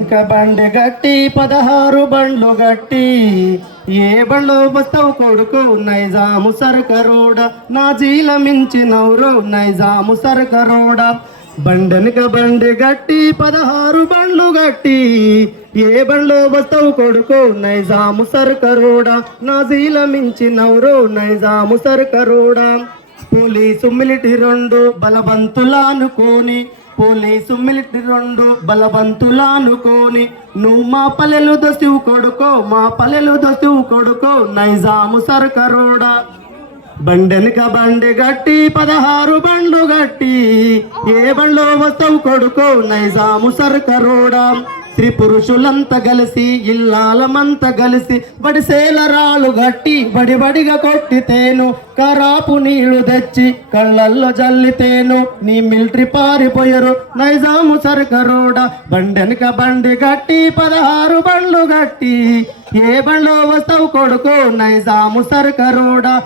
ఇంకా బండి గట్టి 16 బండ్లు గట్టి ఏ బండ్లో వస్తావు కొడుకు నైజాము సర్కరోడ నా జీల మించి నౌరు నైజాము సర్కరోడ బండెనక బండి గట్టి 16 బండ్లు గట్టి ఏ బండ్లో వస్తావు కొడుకు నైజాము సర్కరోడ నా జీల మించి నౌరు నైజాము సర్కరోడ పోలీసు మిలిటరీ రెండు బలవంతులానుకోని పోలీసు మిలిటరీ రెండు బలవంతులానుకోని నువ్వు మా పల్లెలు దొసివు కొడుకో మా పల్లెలు దొసివు కొడుకో నైజాము సర్కరోడా బండెనక బండి గట్టి 16 బండ్లు గట్టి ఏ బండ్లో వస్తావు కొడుకో నైజాము సర్కరోడా స్త్రీ పురుషులంతా కలిసి ఇల్లాలమంతా కలిసి బడిసేల రాళ్ళు గట్టి బడిబడిగా కొట్టితేను కరాపు నీళ్లు తెచ్చి కళ్ళల్లో జల్లితేను నీ మిలిటరీ పారిపోయరు నైజాము సర్కరోడా బండెనక బండి గట్టి 16 బండ్లు గట్టి ఏ బండ్లో వస్తావు కొడుకో నైజాము సర్కరోడా